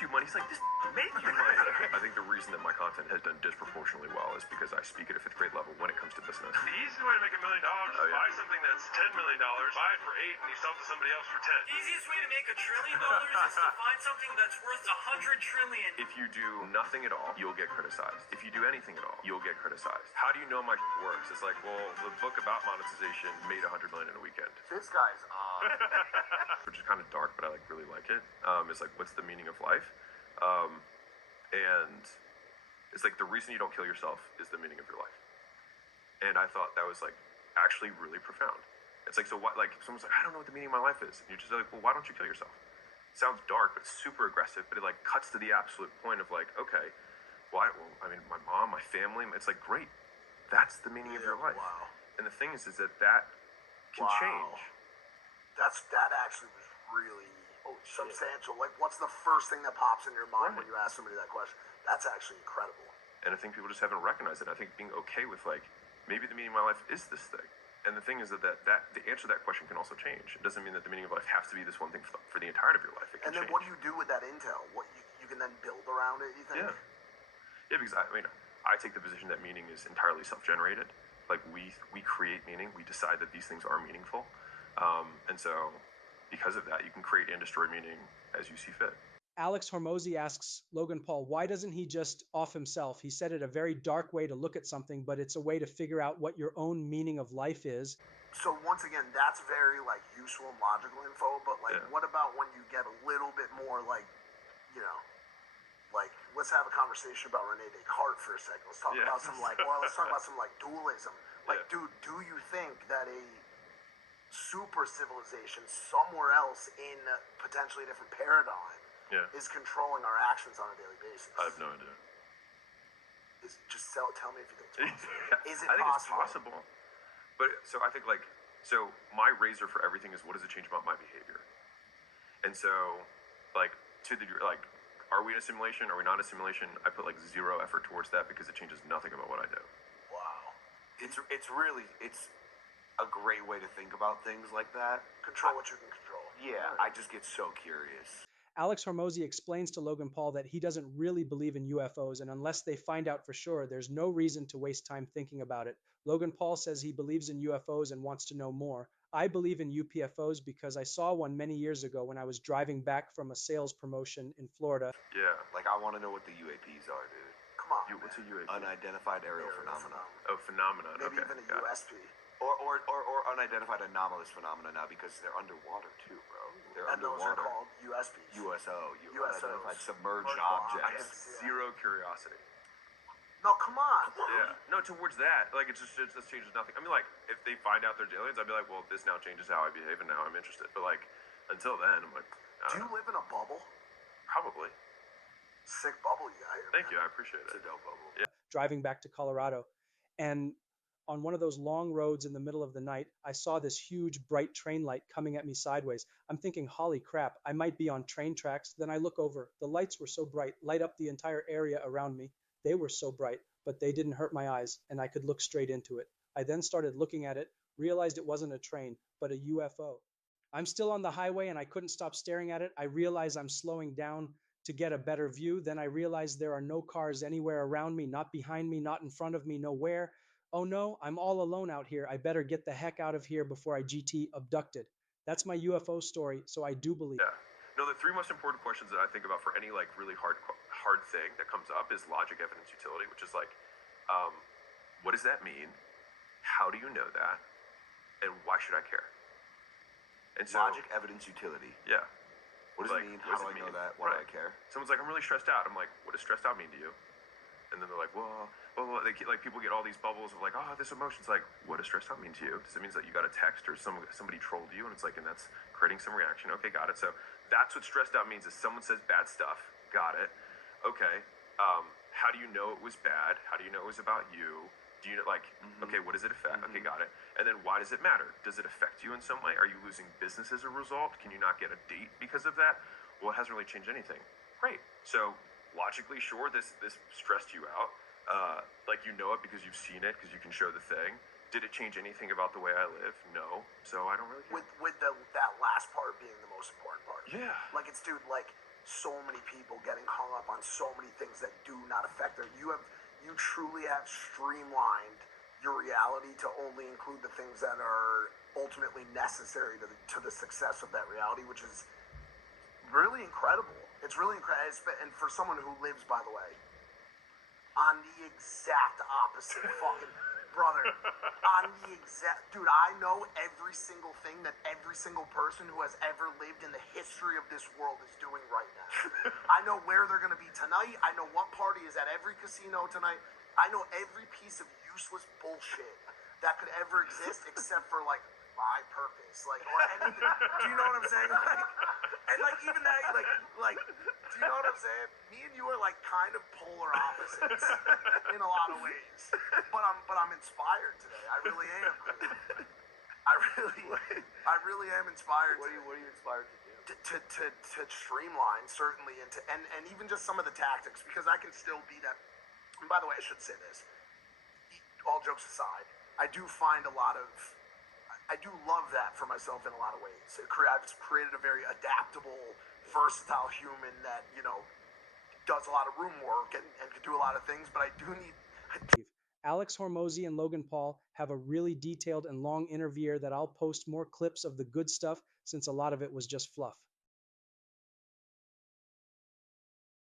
you money. He's like, this make you money. I think the reason that my content has done disproportionately well is because I speak at a 5th grade level when it comes to business. The easiest way to make $1 million is buy something that's $10 million, buy it for 8, and you sell it to somebody else for 10. The easiest way to make $1 trillion is to find something that's worth 100 trillion. If you do nothing at all, you'll get criticized. If you do anything at all, you'll get criticized. How do you know my works? It's like, well, the book about monetization made $100 million in a weekend. This guy's on. Which is kind of dark, but I really like it. It's like, what's the meaning of life? And it's like the reason you don't kill yourself is the meaning of your life. And I thought that was like actually really profound. It's like, so what, like someone's like, I don't know what the meaning of my life is. And you're just like, well, why don't you kill yourself? It sounds dark, but it's super aggressive, but it like cuts to the absolute point of like, okay, why? Well, I mean, my mom, my family, it's like, great. That's the meaning of your life. Wow. And the thing is that can change. That actually was really substantial. Like, what's the first thing that pops in your mind when you ask somebody that question? That's actually incredible. And I think people just haven't recognized it. I think being okay with like, maybe the meaning of my life is this thing. And the thing is that the answer to that question can also change. It doesn't mean that the meaning of life has to be this one thing for the entirety of your life. It can then change. What do you do with that intel? What you can then build around it, you think? Yeah, because I take the position that meaning is entirely self-generated. Like we create meaning. We decide that these things are meaningful. And so because of that, you can create and destroy meaning as you see fit. Alex Hormozi asks Logan Paul, why doesn't he just off himself? He said it a very dark way to look at something, but it's a way to figure out what your own meaning of life is. So once again, that's very like useful and logical info, but like what about when you get a little bit more like, you know, like let's have a conversation about Rene Descartes for a second. Let's talk about some like, let's talk about some like dualism. Like, dude, do you think that a super civilization somewhere else in potentially a different paradigm is controlling our actions on a daily basis? I have no idea. Just tell me if you think it's possible. Is it I think possible? it's possible. But so I think so my razor for everything is, what does it change about my behavior? And so like are we in a simulation? Are we not in a simulation? I put like zero effort towards that because it changes nothing about what I do. Wow. It's a great way to think about things like that. Control what you can control. Yeah, I just get so curious. Alex Hormozi explains to Logan Paul that he doesn't really believe in UFOs, and unless they find out for sure, there's no reason to waste time thinking about it. Logan Paul says he believes in UFOs and wants to know more. I believe in UPFOs because I saw one many years ago when I was driving back from a sales promotion in Florida. Yeah. Like, I want to know what the UAPs are, dude. Come on. What's a UAP? Unidentified aerial phenomenon. Oh, phenomenon. Maybe Okay. even a USP. Or unidentified anomalous phenomena now, because they're underwater too, bro. They're And those underwater. are called USPs. USO, USOs. unidentified submerged Submerged I have objects. zero curiosity. No, come on. Yeah. No, towards that, like it just changes nothing. I mean, like if they find out they're aliens, I'd be like, well, this now changes how I behave, and now I'm interested. But like until then, I'm like, Do you live in a bubble? probably. Sick bubble you got here. Thank man. you, I appreciate It's a it. dope bubble. Yeah. Driving back to Colorado. And on one of those long roads in the middle of the night, I saw this huge bright train light coming at me sideways. I'm thinking, holy crap, I might be on train tracks. Then I look over. The lights were so bright, light up the entire area around me. They were so bright, but they didn't hurt my eyes, and I could look straight into it. I then started looking at it, realized it wasn't a train, but a UFO. I'm still on the highway, and I couldn't stop staring at it. I realize I'm slowing down to get a better view. Then I realize there are no cars anywhere around me, not behind me, not in front of me, nowhere. Oh no, I'm all alone out here. I better get the heck out of here before I GT abducted. That's my UFO story, so I do believe. Yeah. No, the three most important questions that I think about for any like really hard thing that comes up is logic, evidence, utility, which is like, what does that mean? How do you know that? And why should I care? And so, Logic, evidence, utility. Yeah. What does Like, it mean? what How does do it I know mean? that? Why do I Right. care? Someone's like, I'm really stressed out. I'm like, what does stressed out mean to you? And then they're like, well, they get, like people get all these bubbles of like, oh, this emotion's like, what does stressed out mean to you? Does it mean that you got a text or somebody trolled you and it's like, and that's creating some reaction? Okay, got it. So that's what stressed out means, is someone says bad stuff. Got it. Okay. How do you know it was bad? How do you know it was about you? Do you like, okay, what does it affect? Okay, got it. And then why does it matter? Does it affect you in some way? Are you losing business as a result? Can you not get a date because of that? Well, it hasn't really changed anything. Great. So logically, sure, this stressed you out. Like you know it because you've seen it, because you can show the thing. Did it change anything about the way I live? No. So I don't really care. With that last part being the most important part. Yeah. Like it's, dude, like so many people getting hung up on so many things that do not affect them. You truly have streamlined your reality to only include the things that are ultimately necessary to the success of that reality, which is really incredible. It's really incredible. And for someone who lives, by the way, on the exact opposite fucking brother, on the exact dude, I know every single thing that every single person who has ever lived in the history of this world is doing right now. I know where they're gonna be tonight. I know what party is at every casino tonight. I know every piece of useless bullshit that could ever exist except for like my purpose, like, or anything. Do you know what I'm saying? And like even that, like, do you know what I'm saying? Me and you are like kind of polar opposites in a lot of ways. But I'm inspired today. I really am. I really am inspired. What are you inspired to do? To streamline, certainly, and even just some of the tactics, because I can still be that. And by the way, I should say this. All jokes aside, I do love that for myself in a lot of ways. I've created a very adaptable, versatile human that, you know, does a lot of room work and can do a lot of things, but I do need... Alex Hormozi and Logan Paul have a really detailed and long interview that I'll post more clips of the good stuff since a lot of it was just fluff.